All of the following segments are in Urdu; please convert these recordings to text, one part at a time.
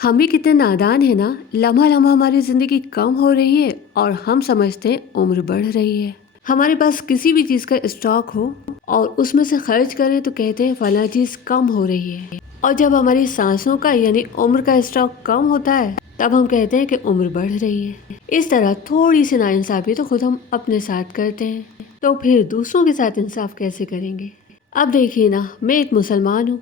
ہم بھی کتنے نادان ہیں نا، لمحہ لمحہ ہماری زندگی کم ہو رہی ہے اور ہم سمجھتے ہیں عمر بڑھ رہی ہے۔ ہمارے پاس کسی بھی چیز کا اسٹاک ہو اور اس میں سے خرچ کریں تو کہتے ہیں فلاں چیز کم ہو رہی ہے، اور جب ہماری سانسوں کا یعنی عمر کا اسٹاک کم ہوتا ہے تب ہم کہتے ہیں کہ عمر بڑھ رہی ہے۔ اس طرح تھوڑی سی ناانصافی تو خود ہم اپنے ساتھ کرتے ہیں، تو پھر دوسروں کے ساتھ انصاف کیسے کریں گے؟ اب دیکھیے نا، میں ایک مسلمان ہوں،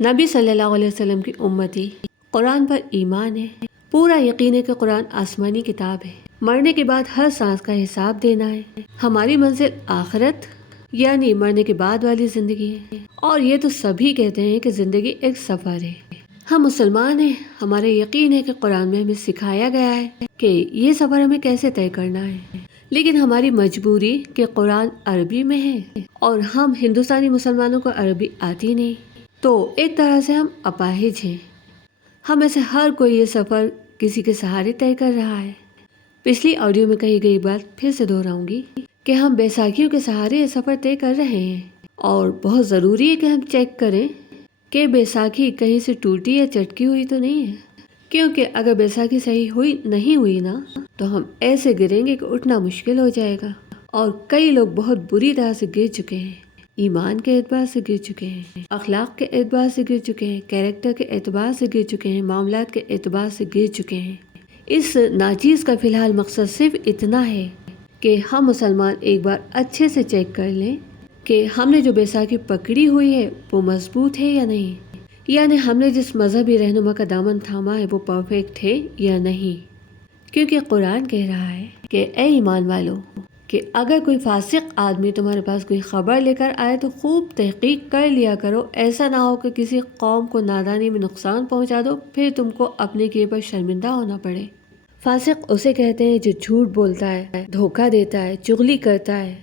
نبی صلی اللہ علیہ وسلم کی امتی، قرآن پر ایمان ہے، پورا یقین ہے کہ قرآن آسمانی کتاب ہے، مرنے کے بعد ہر سانس کا حساب دینا ہے، ہماری منزل آخرت یعنی مرنے کے بعد والی زندگی ہے، اور یہ تو سبھی کہتے ہیں کہ زندگی ایک سفر ہے۔ ہم مسلمان ہیں، ہمارے یقین ہے کہ قرآن میں ہمیں سکھایا گیا ہے کہ یہ سفر ہمیں کیسے طے کرنا ہے، لیکن ہماری مجبوری کہ قرآن عربی میں ہے اور ہم ہندوستانی مسلمانوں کو عربی آتی نہیں، تو ایک طرح سے ہم اپاہج ہیں۔ ہم میں سے ہر کوئی یہ سفر کسی کے سہارے طے کر رہا ہے۔ پچھلی آڈیو میں کہی گئی بات پھر سے دہراؤں گی کہ ہم بیساکھیوں کے سہارے یہ سفر طے کر رہے ہیں، اور بہت ضروری ہے کہ ہم چیک کریں کہ بیساکھی کہیں سے ٹوٹی یا چٹکی ہوئی تو نہیں ہے، کیونکہ اگر بیساکھی صحیح نہیں ہوئی نا تو ہم ایسے گریں گے کہ اٹھنا مشکل ہو جائے گا، اور کئی لوگ بہت بری طرح سے گر چکے ہیں، ایمان کے اعتبار سے گر چکے ہیں، اخلاق کے اعتبار سے گر چکے ہیں، کیریکٹر کے اعتبار سے گر چکے ہیں، معاملات کے اعتبار سے گر چکے ہیں۔ اس ناچیز کا فی الحال مقصد صرف اتنا ہے کہ ہم مسلمان ایک بار اچھے سے چیک کر لیں کہ ہم نے جو بیساکھی پکڑی ہوئی ہے وہ مضبوط ہے یا نہیں، یعنی ہم نے جس مذہبی رہنما کا دامن تھاما ہے وہ پرفیکٹ ہے یا نہیں، کیونکہ قرآن کہہ رہا ہے کہ اے ایمان والو، کہ اگر کوئی فاسق آدمی تمہارے پاس کوئی خبر لے کر آئے تو خوب تحقیق کر لیا کرو، ایسا نہ ہو کہ کسی قوم کو نادانی میں نقصان پہنچا دو، پھر تم کو اپنے کیے پر شرمندہ ہونا پڑے۔ فاسق اسے کہتے ہیں جو جھوٹ بولتا ہے، دھوکہ دیتا ہے، چغلی کرتا ہے،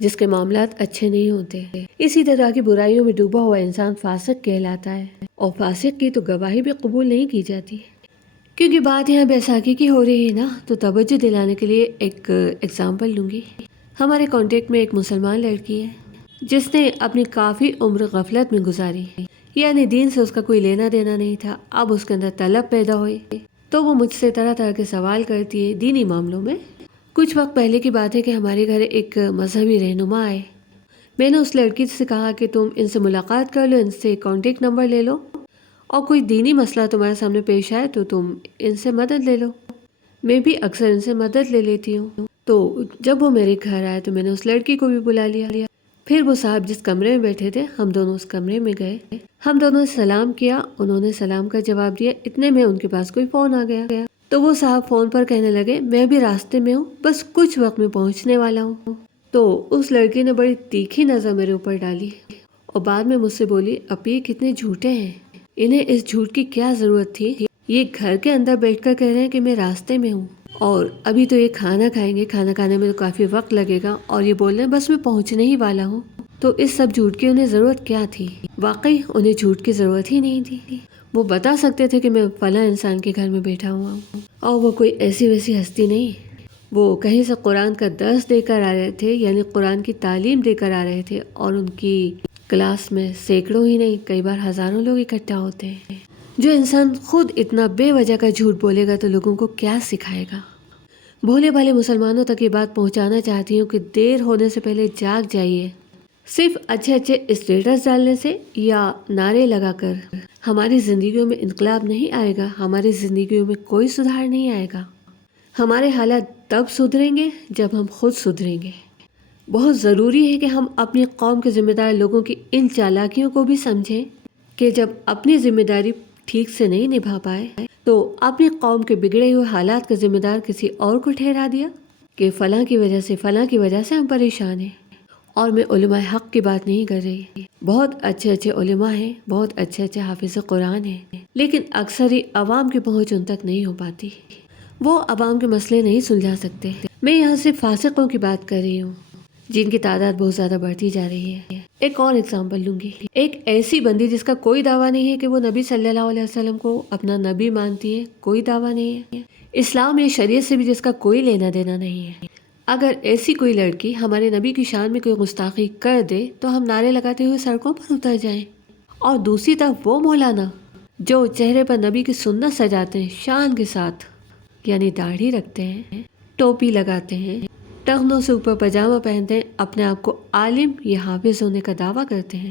جس کے معاملات اچھے نہیں ہوتے۔ اسی طرح کی برائیوں میں ڈوبا ہوا انسان فاسق کہلاتا ہے، اور فاسق کی تو گواہی بھی قبول نہیں کی جاتی، کیونکہ بات یہاں بیساکھی کی ہو رہی ہے نا، تو توجہ دلانے کے لیے ایک ایگزامپل لوں گی۔ ہمارے کانٹیکٹ میں ایک مسلمان لڑکی ہے جس نے اپنی کافی عمر غفلت میں گزاری، یعنی دین سے اس کا کوئی لینا دینا نہیں تھا۔ اب اس کے اندر طلب پیدا ہوئی تو وہ مجھ سے طرح طرح کے سوال کرتی ہے دینی معاملوں میں۔ کچھ وقت پہلے کی بات ہے کہ ہمارے گھر ایک مذہبی رہنما آئے۔ میں نے اس لڑکی سے کہا کہ تم ان سے ملاقات کر لو، ان سے کانٹیکٹ نمبر لے لو، اور کوئی دینی مسئلہ تمہارے سامنے پیش آئے تو تم ان سے مدد لے لو۔ میں بھی اکثر ان سے مدد لے لیتی ہوں۔ تو جب وہ میرے گھر آئے تو میں نے اس لڑکی کو بھی بلا لیا، پھر وہ صاحب جس کمرے میں بیٹھے تھے ہم دونوں اس کمرے میں گئے، ہم دونوں نے سلام کیا، انہوں نے سلام کا جواب دیا، اتنے میں ان کے پاس کوئی فون آ گیا، تو وہ صاحب فون پر کہنے لگے میں بھی راستے میں ہوں، بس کچھ وقت میں پہنچنے والا ہوں۔ تو اس لڑکی نے بڑی تیکھی نظر میرے اوپر ڈالی اور بعد میں مجھ سے بولی اپی کتنے جھوٹے ہیں، انہیں اس جھوٹ کی کیا ضرورت تھی، یہ گھر کے اندر بیٹھ کر کہہ رہے ہیں کہ میں راستے میں ہوں، اور ابھی تو یہ کھانا کھائیں گے، کھانا کھانے میں تو کافی وقت لگے گا، اور یہ بول رہے ہیں بس میں پہنچنے ہی والا ہوں۔ تو اس سب جھوٹ کی انہیں ضرورت کیا تھی؟ واقعی انہیں جھوٹ کی ضرورت ہی نہیں تھی۔ وہ بتا سکتے تھے کہ میں فلاں انسان کے گھر میں بیٹھا ہوا ہوں، اور وہ کوئی ایسی ویسی ہستی نہیں، وہ کہیں سے قرآن کا درس دے کر آ رہے تھے، یعنی قرآن کی تعلیم دے کر آ رہے تھے، اور ان کی کلاس میں سینکڑوں ہی نہیں کئی بار ہزاروں لوگ اکٹھا ہوتے ہیں۔ جو انسان خود اتنا بے وجہ کا جھوٹ بولے گا تو لوگوں کو کیا سکھائے گا؟ بھولے بھالے مسلمانوں تک یہ بات پہنچانا چاہتی ہوں کہ دیر ہونے سے پہلے جاگ جائیے۔ صرف اچھے اچھے اسٹیٹس ڈالنے سے یا نعرے لگا کر ہماری زندگیوں میں انقلاب نہیں آئے گا، ہماری زندگیوں میں کوئی سدھار نہیں آئے گا۔ ہمارے حالات تب سدھریں گے جب ہم خود سدھریں گے۔ بہت ضروری ہے کہ ہم اپنی قوم کے ذمہ دار لوگوں کی ان چالاکیوں کو بھی سمجھیں کہ جب اپنی ذمہ داری ٹھیک سے نہیں نبھا پائے تو اپنی قوم کے بگڑے ہوئے حالات کا ذمہ دار کسی اور کو ٹھہرا دیا کہ فلاں کی وجہ سے ہم پریشان ہیں۔ اور میں علماء حق کی بات نہیں کر رہی، بہت اچھے اچھے علماء ہیں، بہت اچھے اچھے حافظ قرآن ہیں، لیکن اکثر ہی عوام کی پہنچ ان تک نہیں ہو پاتی، وہ عوام کے مسئلے نہیں سلجھا سکتے۔ میں یہاں صرف فاسقوں کی بات کر رہی ہوں جن کی تعداد بہت زیادہ بڑھتی جا رہی ہے۔ ایک اور ایگزامپل لوں گی، ایک ایسی بندی جس کا کوئی دعویٰ نہیں ہے کہ وہ نبی صلی اللہ علیہ وسلم کو اپنا نبی مانتی ہے، کوئی دعویٰ نہیں ہے، اسلام یا شریعت سے بھی جس کا کوئی لینا دینا نہیں ہے۔ اگر ایسی کوئی لڑکی ہمارے نبی کی شان میں کوئی گستاخی کر دے تو ہم نعرے لگاتے ہوئے سڑکوں پر اتر جائیں، اور دوسری طرف وہ مولانا جو چہرے پر نبی کی سنت سجاتے ہیں شان کے ساتھ، یعنی داڑھی رکھتے ہیں، ٹوپی لگاتے ہیں، ٹخنوں سے اوپر پاجامہ پہنتے ہیں، اپنے آپ کو عالم یا حافظ ہونے کا دعویٰ کرتے ہیں،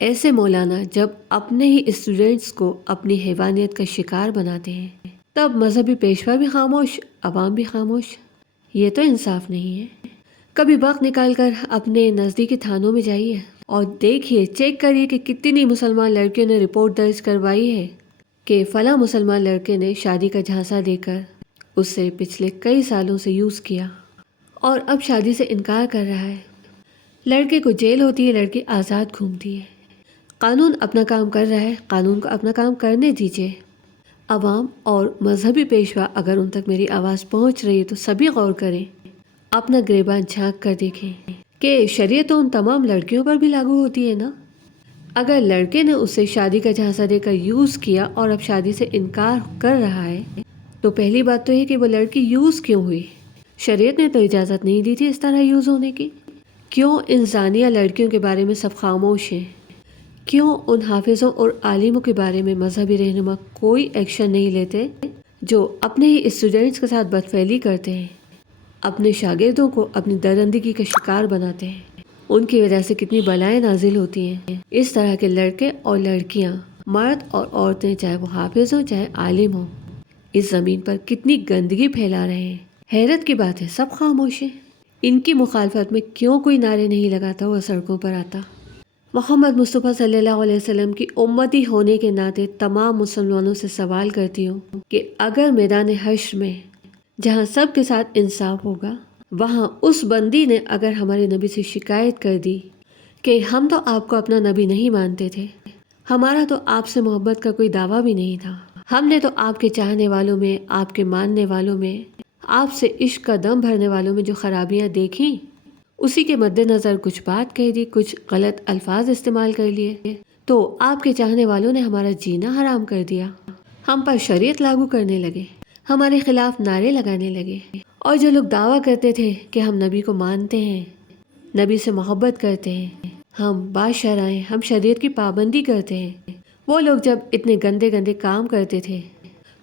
ایسے مولانا جب اپنے ہی اسٹوڈنٹس کو اپنی حیوانیت کا شکار بناتے ہیں تب مذہبی پیشوا بھی خاموش، عوام بھی خاموش۔ یہ تو انصاف نہیں ہے۔ کبھی وقت نکال کر اپنے نزدیکی تھانوں میں جائیے اور دیکھیے، چیک کریے کہ کتنی مسلمان لڑکیوں نے رپورٹ درج کروائی ہے کہ فلاں مسلمان لڑکے نے شادی کا جھانسا دے کر اسے پچھلے کئی سالوں سے یوز کیا اور اب شادی سے انکار کر رہا ہے۔ لڑکے کو جیل ہوتی ہے، لڑکی آزاد گھومتی ہے۔ قانون اپنا کام کر رہا ہے، قانون کو اپنا کام کرنے دیجیے۔ عوام اور مذہبی پیشوا اگر ان تک میری آواز پہنچ رہی ہے تو سبھی غور کریں، اپنا گریبان جھانک کر دیکھیں کہ شریعت تو ان تمام لڑکیوں پر بھی لاگو ہوتی ہے نا۔ اگر لڑکے نے اسے شادی کا جھانسا دے کر یوز کیا اور اب شادی سے انکار کر رہا ہے تو پہلی بات تو یہ کہ وہ لڑکی یوز کیوں ہوئی؟ شریعت نے تو اجازت نہیں دی تھی اس طرح یوز ہونے کی۔ کیوں ان زانیہ لڑکیوں کے بارے میں سب خاموش ہیں؟ کیوں ان حافظوں اور عالموں کے بارے میں مذہبی رہنما کوئی ایکشن نہیں لیتے جو اپنے ہی اسٹوڈنٹس کے ساتھ بدفعلی کرتے ہیں، اپنے شاگردوں کو اپنی درندگی کا شکار بناتے ہیں؟ ان کی وجہ سے کتنی بلائیں نازل ہوتی ہیں۔ اس طرح کے لڑکے اور لڑکیاں، مرد اور عورتیں، چاہے وہ حافظ ہوں چاہے عالم ہوں، اس زمین پر کتنی گندگی پھیلا رہے ہیں۔ حیرت کی بات ہے سب خاموش ہیں۔ ان کی مخالفت میں کیوں کوئی نعرے نہیں لگاتا اور سڑکوں پر آتا؟ محمد مصطفیٰ صلی اللہ علیہ وسلم کی امتی ہونے کے ناطے تمام مسلمانوں سے سوال کرتی ہوں کہ اگر میدان حشر میں، جہاں سب کے ساتھ انصاف ہوگا، وہاں اس بندی نے اگر ہمارے نبی سے شکایت کر دی کہ ہم تو آپ کو اپنا نبی نہیں مانتے تھے، ہمارا تو آپ سے محبت کا کوئی دعویٰ بھی نہیں تھا، ہم نے تو آپ کے چاہنے والوں میں، آپ کے ماننے والوں میں، آپ سے عشق کا دم بھرنے والوں میں جو خرابیاں دیکھیں، اسی کے مد نظر کچھ بات کہہ دی، کچھ غلط الفاظ استعمال کر لیے، تو آپ کے چاہنے والوں نے ہمارا جینا حرام کر دیا، ہم پر شریعت لاگو کرنے لگے، ہمارے خلاف نعرے لگانے لگے۔ اور جو لوگ دعویٰ کرتے تھے کہ ہم نبی کو مانتے ہیں، نبی سے محبت کرتے ہیں، ہم باشرع ہیں، ہم شریعت کی پابندی کرتے ہیں، وہ لوگ جب اتنے گندے گندے کام کرتے تھے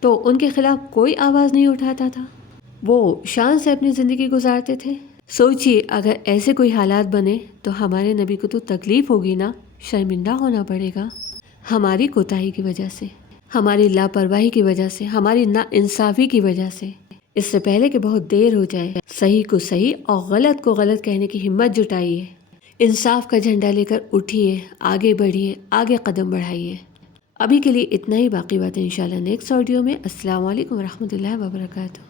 تو ان کے خلاف کوئی آواز نہیں اٹھاتا تھا، وہ شان سے اپنی زندگی گزارتے تھے۔ سوچئے اگر ایسے کوئی حالات بنے تو ہمارے نبی کو تو تکلیف ہوگی نا، شرمندہ ہونا پڑے گا، ہماری کوتاہی کی وجہ سے، ہماری لاپرواہی کی وجہ سے، ہماری نا انصافی کی وجہ سے۔ اس سے پہلے کہ بہت دیر ہو جائے، صحیح کو صحیح اور غلط کو غلط کہنے کی ہمت جٹائیے، انصاف کا جھنڈا لے کر اٹھیے، آگے بڑھیے، آگے قدم بڑھائیے۔ ابھی کے لیے اتنا ہی، باقی باتیں انشاءاللہ نیکسٹ آڈیو میں۔ السلام علیکم ورحمۃ اللہ وبرکاتہ۔